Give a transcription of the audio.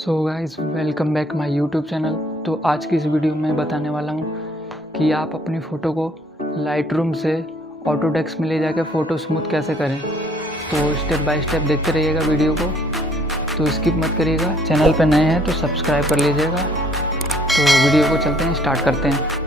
So guys welcome back my YouTube channel. तो आज की इस वीडियो में बताने वाला हूँ कि आप अपनी फ़ोटो को लाइटरूम से ऑटोडेस्क में ले जाकर फ़ोटो स्मूथ कैसे करें। तो स्टेप बाय स्टेप देखते रहिएगा वीडियो को, तो स्किप मत करिएगा। चैनल पर नए हैं तो सब्सक्राइब कर लीजिएगा। तो वीडियो को चलते हैं, स्टार्ट करते हैं।